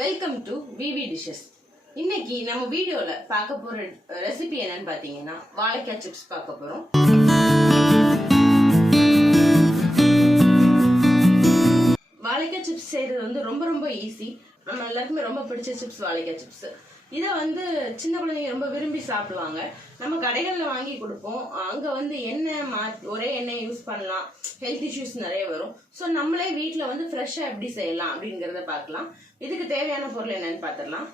Welcome to V V dishes. இன்னைக்கு நம்ம வீடியோல பார்க்க போற ரெசிபி என்னன்னு பாத்தீங்கன்னா வாழைக்காய் சிப்ஸ் பார்க்க போறோம். வாழைக்காய் சிப்ஸ் செய்யறது வந்து ரொம்ப ஈஸி. நம்ம எல்லாருக்குமே ரொம்ப பிடிச்ச சிப்ஸ் வாழைக்காய் சிப்ஸ். இதை வந்து சின்ன குழந்தைங்க ரொம்ப விரும்பி சாப்பிடுவாங்க. நம்ம கடைகளில் வாங்கி கொடுப்போம். அங்கே வந்து எண்ணெய் ஒரே எண்ணெய் யூஸ் பண்ணலாம், ஹெல்த் இஷ்யூஸ் நிறைய வரும். ஸோ நம்மளே வீட்டில் வந்து ஃப்ரெஷ்ஷாக எப்படி செய்யலாம் அப்படிங்கிறத பார்க்கலாம். இதுக்கு தேவையான பொருள் என்னன்னு பார்த்துடலாம்.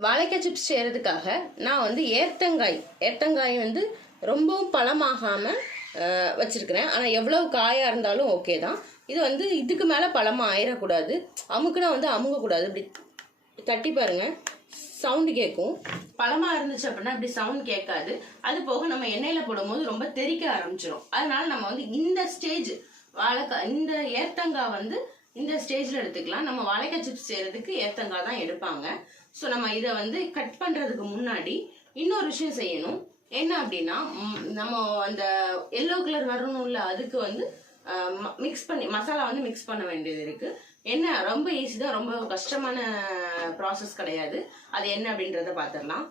வாழைக்காய் சிப்ஸ் செய்யறதுக்காக நான் வந்து ஏர்த்தங்காய் வந்து ரொம்பவும் பழமாகாமல் வச்சிருக்கிறேன். ஆனால் எவ்வளவு காயாக இருந்தாலும் ஓகே தான். இது வந்து இதுக்கு மேலே பழமாக ஆயிடக்கூடாது. அமுக்குனா வந்து அமுங்கக்கூடாது. இப்படி தட்டி பாருங்க, சவுண்டு கேட்கும். பழமாக இருந்துச்சு அப்படின்னா இப்படி சவுண்ட் கேட்காது. அது போக நம்ம எண்ணெயில் போடும்போது ரொம்ப தெறிக்க ஆரம்பிச்சிடும். அதனால நம்ம வந்து இந்த ஸ்டேஜ் இந்த ஏர்த்தங்காய் வந்து இந்த ஸ்டேஜில் எடுத்துக்கலாம். நம்ம வாழைக்காய் சிப்ஸ் செய்யறதுக்கு ஏர்த்தங்காய் தான் எடுப்பாங்க. ஸோ நம்ம இதை வந்து கட் பண்ணுறதுக்கு முன்னாடி இன்னொரு விஷயம் செய்யணும். என்ன அப்படின்னா, நம்ம அந்த எல்லோ கலர் வரணும்ல, அதுக்கு வந்து மிக்ஸ் பண்ணி மசாலா வந்து மிக்ஸ் பண்ண வேண்டியது இருக்கு. என்ன ரொம்ப ஈஸி தான், ரொம்ப கஷ்டமான ப்ராசஸ் கிடையாது. அது என்ன அப்படின்றத பார்த்துடலாம்.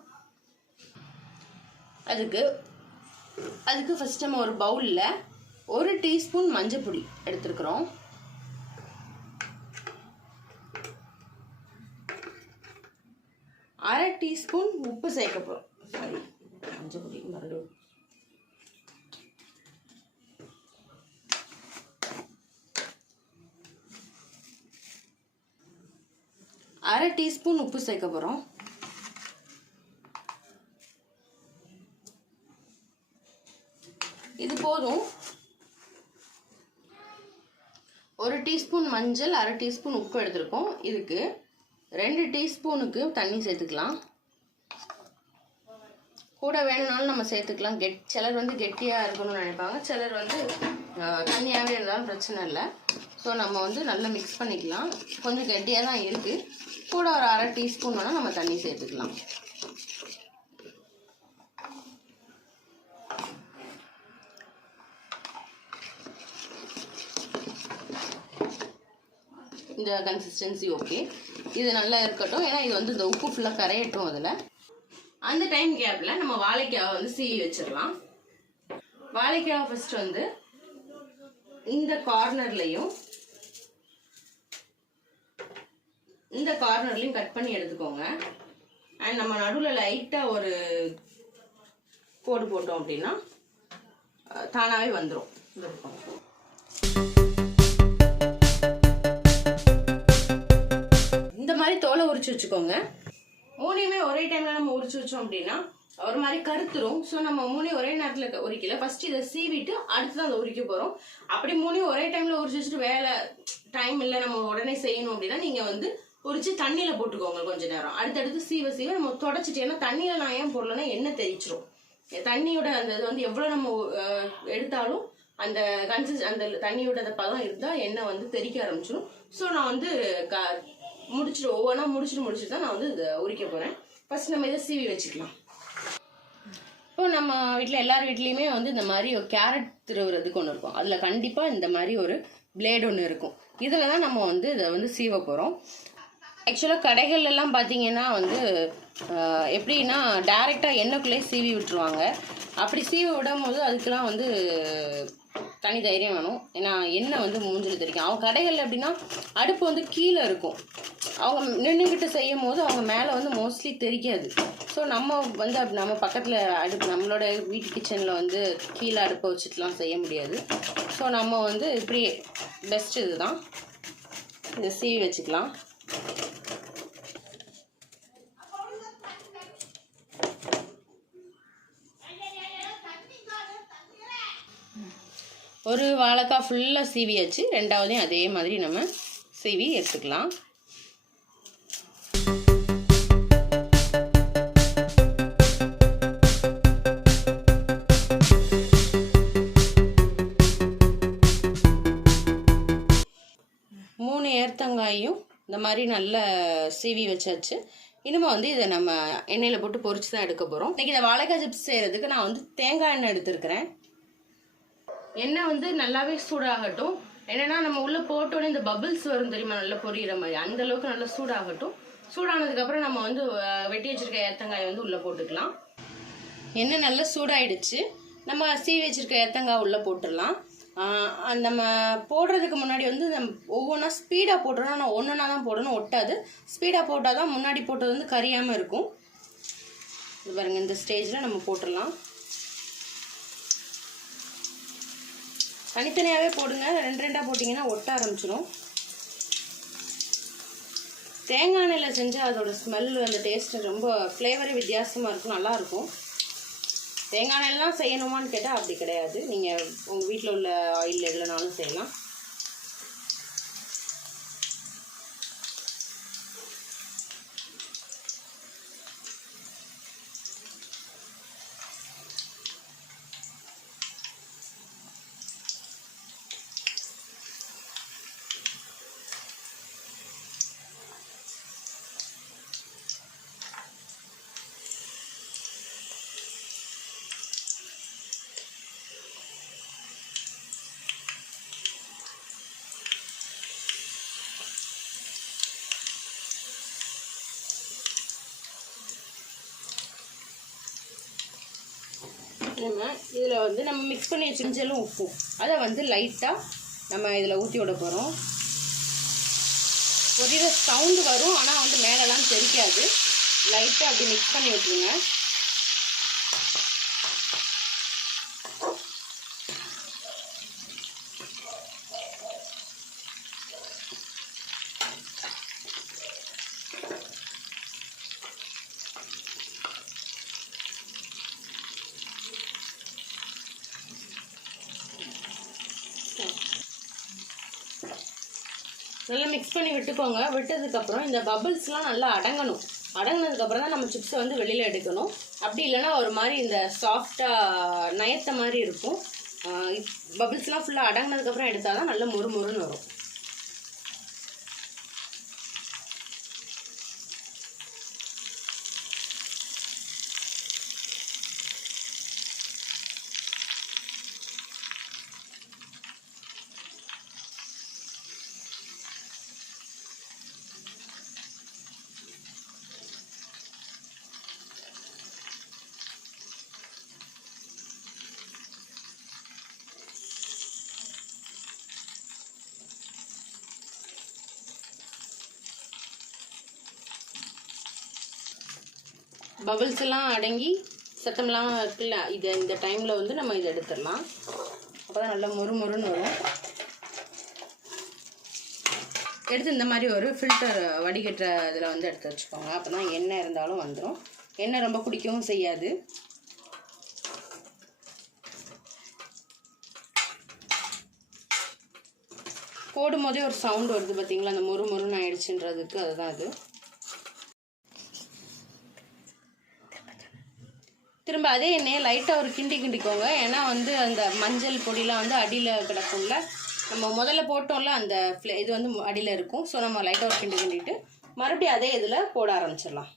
அதுக்கு ஃபர்ஸ்ட் நம்ம ஒரு பவுலில் 1 டீஸ்பூன் மஞ்சள் பொடி எடுத்துருக்குறோம். அரை டீஸ்பூன் உப்பு சேர்க்க போகிறோம். சாரி, மஞ்சள் பொடி மறுபடியும். அரை டீஸ்பூன் உப்பு சேர்க்க போகிறோம். இது போதும். 1 டீஸ்பூன் மஞ்சள், அரை டீஸ்பூன் உப்பு எடுத்திருக்கோம். இதுக்கு 2 டீஸ்பூனுக்கு தண்ணி சேர்த்துக்கலாம். கூட வேணும்னாலும் நம்ம சேர்த்துக்கலாம். சிலர் வந்து கெட்டியாக இருக்கணும்னு நினைப்பாங்க, சிலர் வந்து தண்ணியாகவே இருந்தாலும் பிரச்சனை இல்லை. ஸோ நம்ம வந்து நல்லா மிக்ஸ் பண்ணிக்கலாம். கொஞ்சம் கெட்டியாக தான் இருக்குது. கூட ஒரு அரை டீஸ்பூன் வேணால் நம்ம தண்ணி சேர்த்துக்கலாம். இந்த கன்சிஸ்டன்சி ஓகே. இது நல்லா இருக்கட்டும். ஏன்னா இது வந்து இந்த உப்பு ஃபுல்லாக கரையட்டும். அதில் அந்த டைம் கேப்பில் நம்ம வாழைக்காவை வந்து சீவி வச்சிடலாம். வாழைக்காவை ஃபர்ஸ்ட் வந்து இந்த கார்னர்லையும் இந்த கார்னர்லையும் கட் பண்ணி எடுத்துக்கோங்க. அண்ட் நம்ம நடுவில் லைட்டாக ஒரு கோடு போட்டோம் அப்படின்னா தானாகவே வந்துடும். இந்த மாதிரி தோலை உரிச்சு வச்சுக்கோங்க. மூணையுமே ஒரே டைம்ல நம்ம உரிச்சு வச்சோம் அப்படின்னா ஒரு மாதிரி கருத்துரும். ஸோ நம்ம மூணையும் ஒரே நேரத்தில் உரிக்கல. ஃபர்ஸ்ட் இதை சீவிட்டு அடுத்து தான் அதை உரிக்க போகிறோம். அப்படி மூணையும் ஒரே டைம்ல உரிச்சு வச்சுட்டு வேலை டைம் இல்லை, நம்ம உடனே செய்யணும் அப்படின்னா நீங்கள் வந்து உரிச்சு தண்ணியில் போட்டுக்கோங்க கொஞ்ச நேரம். அடுத்தடுத்து சீவ நம்ம தொடச்சிட்டு, ஏன்னா தண்ணியில் நான் ஏன் போடலன்னா எண்ணெய் தெரிச்சிரும். தண்ணியோட அந்த இது வந்து எவ்வளோ நம்ம எடுத்தாலும் அந்த அந்த தண்ணியோட பதம் இருந்தால் எண்ணெய் வந்து தெறிக்க ஆரம்பிச்சிடும். ஸோ நான் வந்து ஒவ்வொன்றா முடிச்சுட்டு தான் நான் வந்து இதை உரிக்க போகிறேன். ஃபர்ஸ்ட் நம்ம இதை சீவி வச்சுக்கலாம். இப்போ நம்ம வீட்டில் எல்லார் வீட்லேயுமே வந்து இந்த மாதிரி ஒரு கேரட் திருவுறதுக்கு ஒன்று இருக்கும். அதில் கண்டிப்பாக இந்த மாதிரி ஒரு பிளேட் ஒன்று இருக்கும். இதில் தான் நம்ம வந்து இதை வந்து சீவ போகிறோம். ஆக்சுவலாக கடைகள்லாம் பார்த்தீங்கன்னா வந்து எப்படின்னா டைரெக்டாக எண்ணெய்க்குள்ளே சீவி விட்டுருவாங்க. அப்படி சீவி விடும் போது அதுக்கெலாம் வந்து தனி தைரியம் வேணும். ஏன்னா எண்ணெய் வந்து மூஞ்சில் தெரிக்கும். அவங்க கடைகளில் எப்படின்னா அடுப்பு வந்து கீழே இருக்கும். அவங்க நின்றுக்கிட்டு செய்யும் போது அவங்க மேலே வந்து மோஸ்ட்லி தெரிக்காது. ஸோ நம்ம வந்து நம்ம பக்கத்தில் நம்மளோட வீட்டு கிச்சனில் வந்து கீழே அடுப்பை வச்சுட்டுலாம் செய்ய முடியாது. ஸோ நம்ம வந்து இப்படி பெஸ்ட் இது தான். இதை சீவி வச்சுக்கலாம். ஒரு வாழைக்காய் ஃபுல்லாக சீவியாச்சு. ரெண்டாவதையும் அதே மாதிரி நம்ம சீவி எடுத்துக்கலாம். ஏர்த்தங்காயும் இந்த மாதிரி நல்லா சீவி வச்சாச்சு. இனிமே வந்து இதை நம்ம எண்ணெயில் போட்டு பொரிச்சு தான் எடுக்க போகிறோம். இன்றைக்கி இதை வாழைக்காய் சிப்ஸ் செய்கிறதுக்கு நான் வந்து தேங்காய் எண்ணெய் எடுத்துருக்கிறேன். எண்ணெய் வந்து நல்லாவே சூடாகட்டும். என்னன்னா நம்ம உள்ள போட்டோன்னே இந்த பபிள்ஸ் வரும் தெரியுமா, நல்லா பொரியிற மாதிரி, அந்த அளவுக்கு நல்லா சூடாகட்டும். சூடானதுக்கு அப்புறம் நம்ம வந்து வெட்டி வச்சிருக்க ஏத்தங்காயை வந்து உள்ள போட்டுக்கலாம். எண்ணெய் நல்லா சூடாயிடுச்சு. நம்ம சீவி வச்சிருக்க ஏத்தங்காய் உள்ள போட்டுடலாம். நம்ம போடுறதுக்கு முன்னாடி வந்து ஒவ்வொன்றா ஸ்பீடாக போட்டுறோம். ஆனால் ஒன்றா தான் போடணும், ஒட்டாது. ஸ்பீடாக போட்டால் தான் முன்னாடி போட்டது வந்து கரியாமல் இருக்கும். இது பாருங்க, இந்த ஸ்டேஜில் நம்ம போட்டுடலாம். தனித்தனியாகவே போடுங்க, ரெண்டு ரெண்டாக போட்டிங்கன்னா ஒட்ட ஆரம்பிச்சிடும். தேங்காய் எண்ணெயில் செஞ்சால் அதோட ஸ்மெல், அந்த டேஸ்ட்டு ரொம்ப ஃப்ளேவரே வித்தியாசமாக இருக்கும், நல்லாயிருக்கும். தேங்காய் எண்ணெய்லாம் செய்யணுமான்னு கேட்டால் அப்படி கிடையாது. நீங்கள் உங்கள் வீட்டில் உள்ள ஆயில் எதுலனாலும் செய்யலாம். நம்ம இதில் வந்து நம்ம மிக்ஸ் பண்ணி வச்சுருந்தாலும் உப்பும் அதை வந்து லைட்டாக நம்ம இதில் ஊற்றி விட போகிறோம். ஒரு சவுண்டு வரும், ஆனால் வந்து மேலெல்லாம் தெரிக்காது. லைட்டாக அப்படி மிக்ஸ் பண்ணி விட்டுருங்க. நல்லா மிக்ஸ் பண்ணி விட்டுக்கோங்க. விட்டதுக்கப்புறம் இந்த பபிள்ஸ்லாம் நல்லா அடங்கணும். அடங்கினதுக்கப்புறம் தான் நம்ம சிப்ஸை வந்து வெளியில் எடுக்கணும். அப்படி இல்லைன்னா ஒரு மாதிரி இந்த சாஃப்டாக நயத்த மாதிரி இருக்கும். பபிள்ஸ்லாம் ஃபுல்லாக அடங்கினதுக்கப்புறம் எடுத்தால் தான் நல்லா மொறு மொறுன்னு வரும். பபிள்ஸ் எல்லாம் அடங்கி சத்தம்லாம் இருக்குல்ல, இந்த டைமில் வந்து நம்ம இதை எடுத்துடலாம். அப்போ தான் நல்லா மொறு மொறுன்னு வரும். எடுத்து இந்த மாதிரி ஒரு ஃபில்டர் வடிகட்டுற இதில் வந்து எடுத்து வச்சுக்கோங்க. அப்போ தான் எண்ணெய் இருந்தாலும் வந்துடும். எண்ணெய் ரொம்ப குடிக்கவும் செய்யாது. போடும் போதே ஒரு சவுண்ட் வருது பார்த்தீங்களா, அந்த மொறு மொறுன்னு ஆயிடுச்சுன்றதுக்கு அதுதான் அது. திரும்ப அதே எண்ணெயை லைட்டாக ஒரு கிண்டிக்கோங்க. ஏன்னா வந்து அந்த மஞ்சள் பொடிலாம் வந்து அடியில் கிடக்கும்ல, நம்ம முதல்ல போட்டோம்ல அந்த இது வந்து அடியில் இருக்கும். ஸோ நம்ம லைட்டாக ஒரு கிண்டிட்டு மறுபடியும் அதே இதில் போட ஆரம்பிச்சிடலாம்.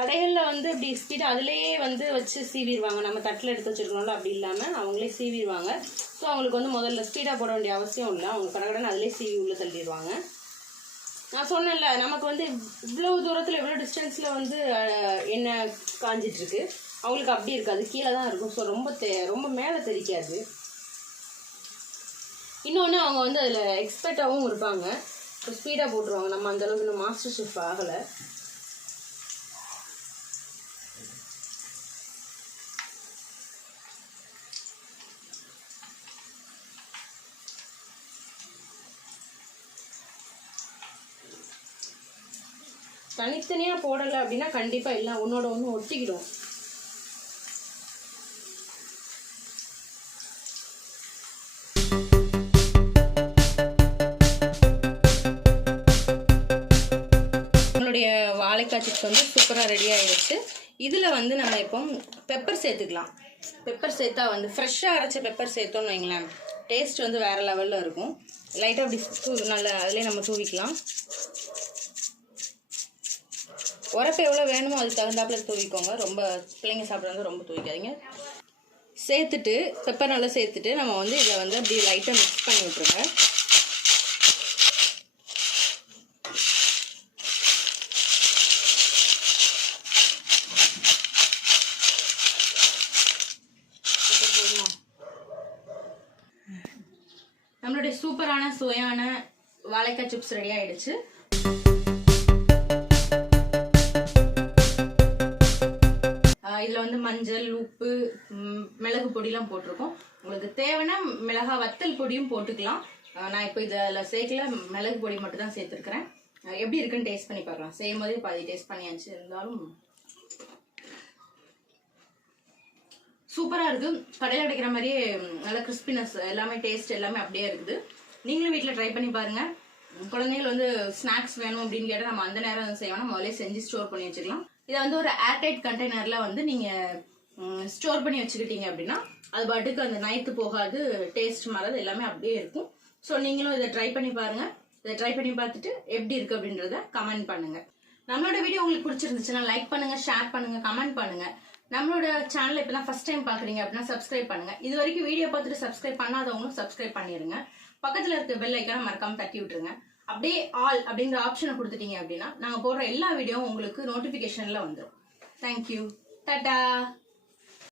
கடைகளில் வந்து இப்படி ஸ்பீடாக அதிலேயே வந்து வச்சு சீவிடுவாங்க. நம்ம தட்டில் எடுத்து வச்சுருக்கணும்ல, அப்படி இல்லாமல் அவங்களே சீவிடுவாங்க. ஸோ அவங்களுக்கு வந்து முதல்ல ஸ்பீடாக போட வேண்டிய அவசியம் இல்லை. அவங்க கடகடன்னு அதிலே சீவி உள்ளே தள்ளிடுவாங்க. நான் சொன்னேன்ல, நமக்கு வந்து இவ்வளோ தூரத்தில் இவ்வளோ டிஸ்டன்ஸில் வந்து எண்ணெய் காஞ்சிட்ருக்கு. அவங்களுக்கு அப்படி இருக்காது, கீழே தான் இருக்கும். ஸோ ரொம்ப மேலே தெரிக்காது. இன்னொன்று அவங்க வந்து அதில் எக்ஸ்பர்ட்டாகவும் இருப்பாங்க. ஸோ ஸ்பீடாக போட்டுருவாங்க. நம்ம அந்தளவுக்கு இன்னும் மாஸ்டர் ஷெஃப் ஆகலை. தனித்தனியாக போடலை அப்படின்னா கண்டிப்பாக எல்லாம் ஒன்றோட ஒன்று ஒட்டிக்கிடும். நம்மளுடைய வாழைக்காய் சிப்ஸ் வந்து சூப்பராக ரெடி ஆகிடுச்சு. இதில் வந்து நம்ம இப்போ பெப்பர் சேர்த்துக்கலாம். பெப்பர் சேர்த்தா வந்து ஃப்ரெஷ்ஷாக அரைச்ச பெப்பர் சேர்த்தோன்னு வைங்களேன், டேஸ்ட் வந்து வேறு லெவலில் இருக்கும். லைட்டாக அப்படி நல்லா அதிலே நம்ம தூவிக்கலாம். உரப்பு எவ்வளோ வேணுமோ அதுக்கு தகுந்தாப்பில் தூவிக்கோங்க. ரொம்ப பிள்ளைங்க சாப்பிட்றது ரொம்ப தூவிக்காதீங்க. சேர்த்துட்டு பெப்பர் நல்லா சேர்த்துட்டு நம்ம வந்து இதை வந்து அப்படி லைட்டாக மிக்ஸ் பண்ணி விட்ருங்க. நம்மளுடைய சூப்பரான சுவையான வாழைக்காய் சிப்ஸ் ரெடி ஆயிடுச்சு. இதில் வந்து மஞ்சள், உப்பு, மிளகு பொடியெலாம் போட்டிருக்கோம். உங்களுக்கு தேவைன்னா மிளகா வத்தல் பொடியும் போட்டுக்கலாம். நான் இப்போ இதில் சேர்க்கல, மிளகு பொடி மட்டும் தான் சேர்த்துருக்குறேன். எப்படி இருக்குன்னு டேஸ்ட் பண்ணி பார்க்கலாம். செய்யும் போதே பாதி டேஸ்ட் பண்ணியாச்சு. இருந்தாலும் சூப்பராக இருக்குது. கடையில் கிடைக்கிற மாதிரியே நல்ல கிறிஸ்பினஸ் எல்லாமே டேஸ்ட் எல்லாமே அப்படியே இருக்குது. நீங்களும் வீட்டில் ட்ரை பண்ணி பாருங்கள். குழந்தைகள் வந்து ஸ்நாக்ஸ் வேணும் அப்படின்னு கேட்டால் நம்ம அந்த நேரம் செய்வோம், முதல்ல செஞ்சு ஸ்டோர் பண்ணி வச்சுக்கலாம். இதை வந்து ஒரு ஏர்டைட் கண்டெய்னரில் வந்து நீங்கள் ஸ்டோர் பண்ணி வச்சுக்கிட்டீங்க அப்படின்னா அது பாட்டுக்கு அந்த நைட்டு போகாது, டேஸ்ட் மாறாது, எல்லாமே அப்படியே இருக்கும். ஸோ நீங்களும் இதை ட்ரை பண்ணி பாருங்கள். இதை ட்ரை பண்ணி பார்த்துட்டு எப்படி இருக்குது அப்படின்றத கமெண்ட் பண்ணுங்கள். நம்மளோட வீடியோ உங்களுக்கு பிடிச்சிருந்துச்சுன்னா லைக் பண்ணுங்கள், ஷேர் பண்ணுங்கள், கமெண்ட் பண்ணுங்கள். நம்மளோட சேனலை இப்போ தான் ஃபர்ஸ்ட் டைம் பார்க்குறீங்க அப்படின்னா சப்ஸ்கிரைப் பண்ணுங்கள். இது வரைக்கும் வீடியோ பார்த்துட்டு சப்ஸ்கிரைப் பண்ணாதவங்களும் சப்ஸ்கிரைப் பண்ணிடுங்க. பக்கத்தில் இருக்க பெல் ஐக்கானை மறக்காமல் தட்டி விட்டுருங்க. அப்படியே ஆல் அப்படிங்கிற ஆப்ஷனை கொடுத்துட்டீங்க அப்படின்னா நாங்கள் போடுற எல்லா வீடியோவும் உங்களுக்கு நோட்டிஃபிகேஷனில் வந்துடும். தேங்க்யூ. டாடா.